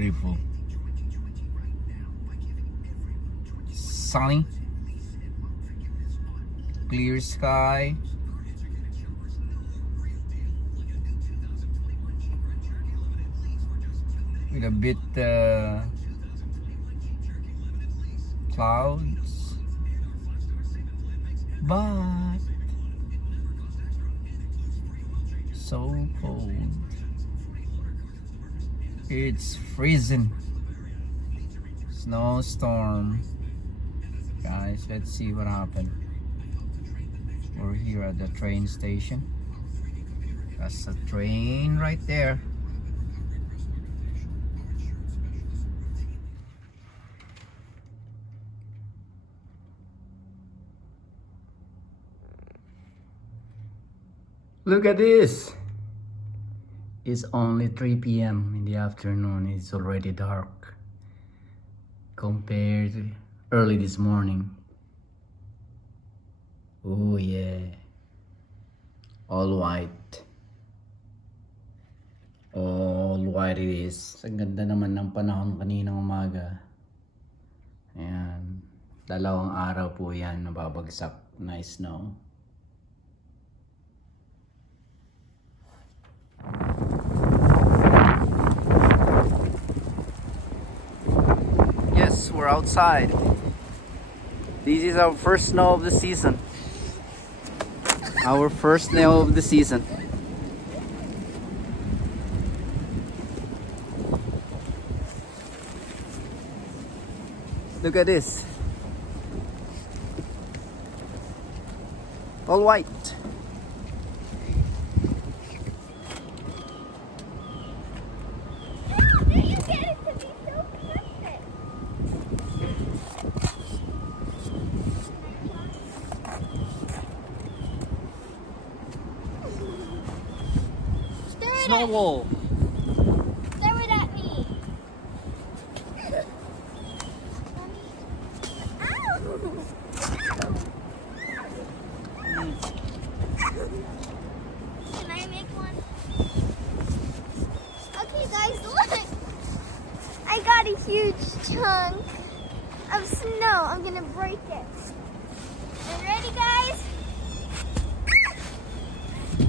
beautiful. Sunny, clear sky. With a bit clouds, but so cold. It's freezing. Snowstorm. Guys, let's see what happened. We're here at the train station. That's a train right there. Look at this. It's only 3 p.m. in the afternoon. It's already dark compared to early this morning. Oh yeah. All white. All white it is. Ang ganda naman ng panahon kaninang umaga. Ayan. 2 araw po yan nababagsak na snow. Yes, we're outside. This is our first snow of the season. Our first snow of the season. Look at this. All white. Snowball. Throw it at me. Can I make one? Okay, guys, look. I got a huge chunk of snow. I'm gonna break it. You ready, guys?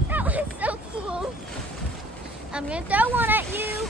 That was so cool. I'm gonna throw one at you.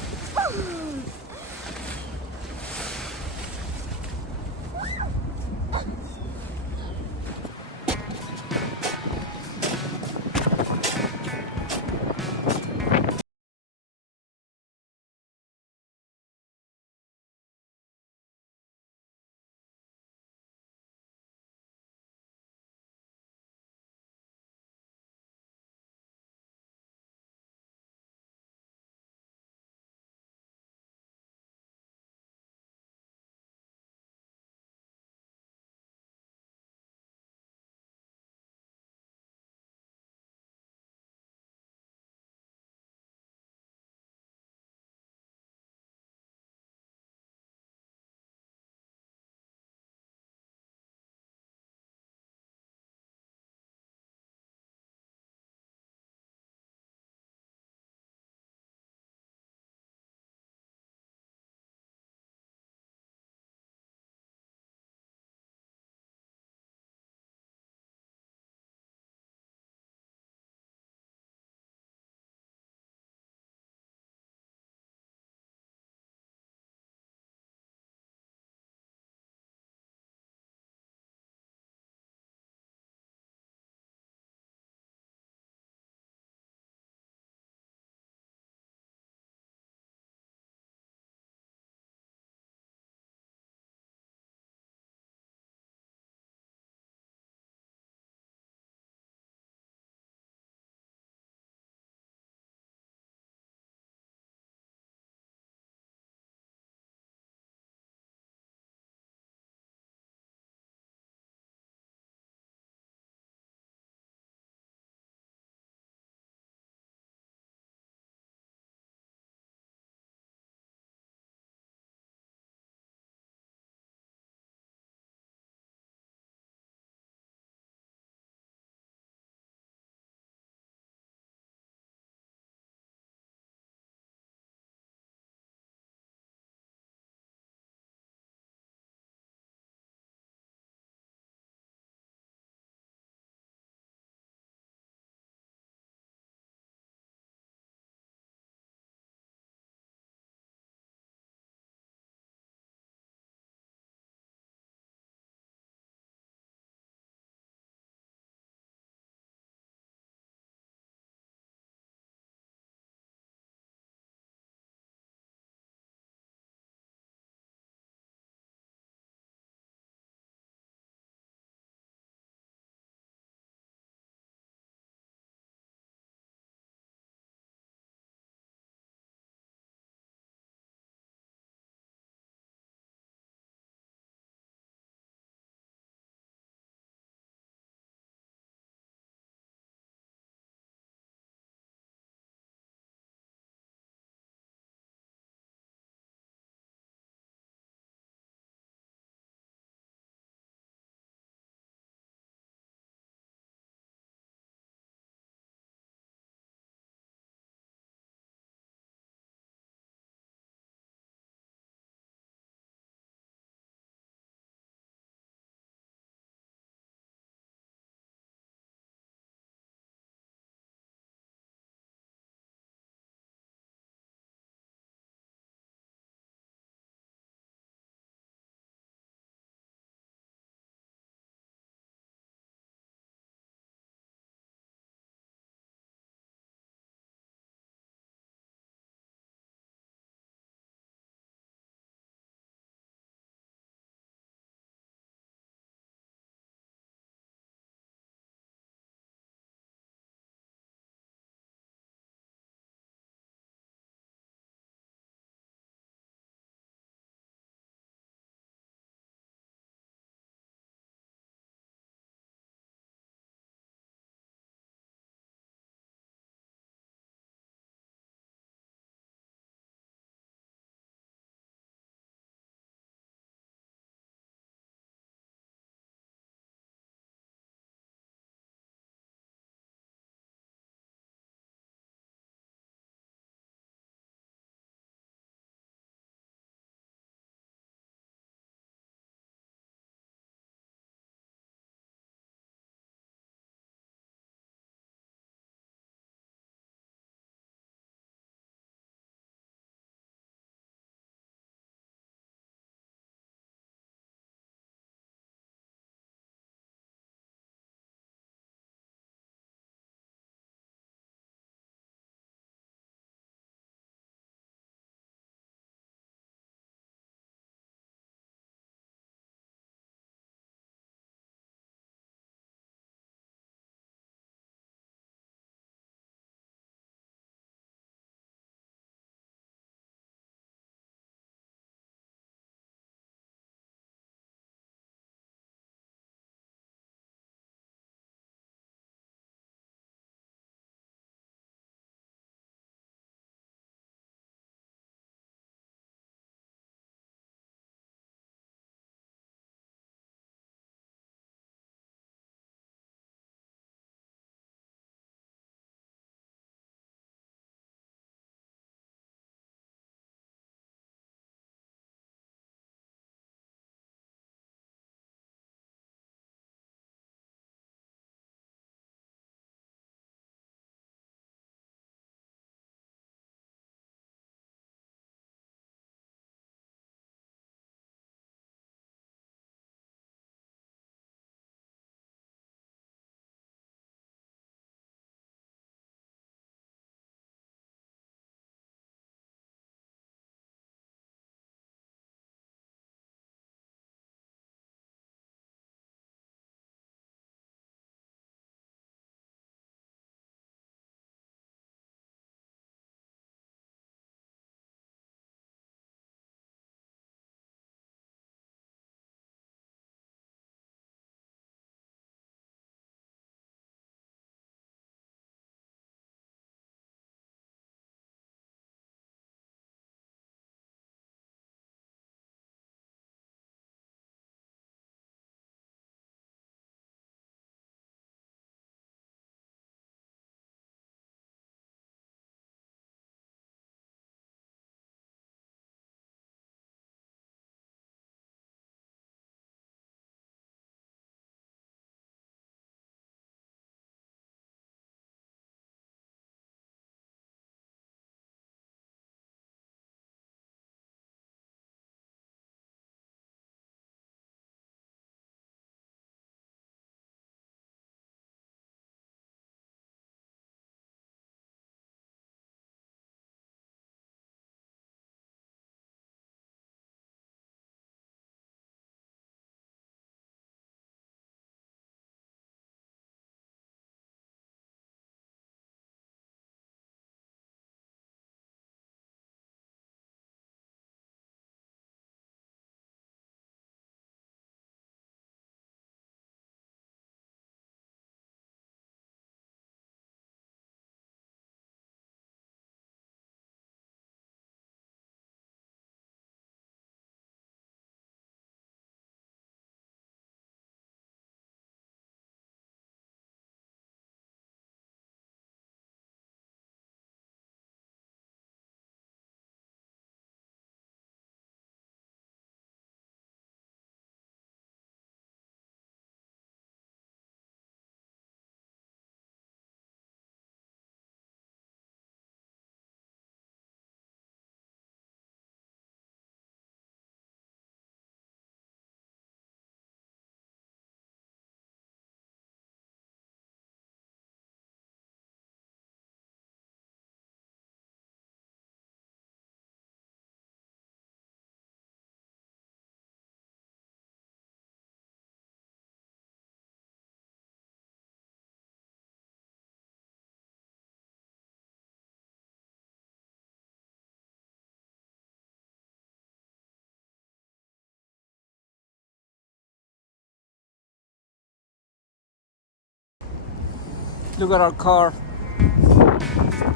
Look at our car.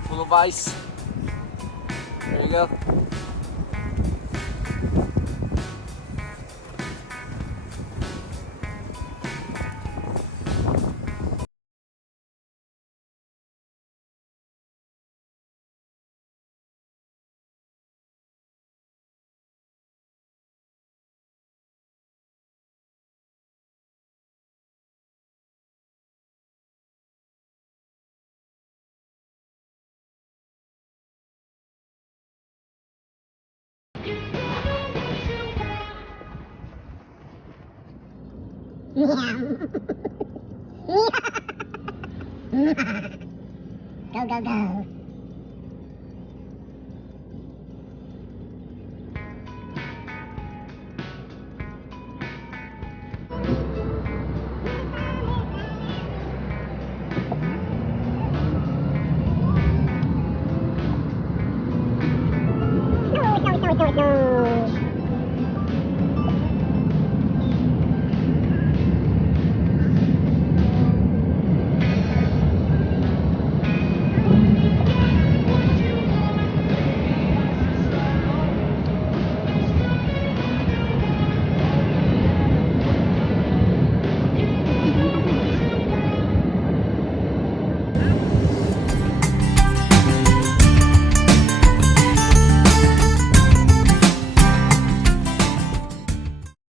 Full of ice. There you go. Go, go, go. No, no, no, no, no.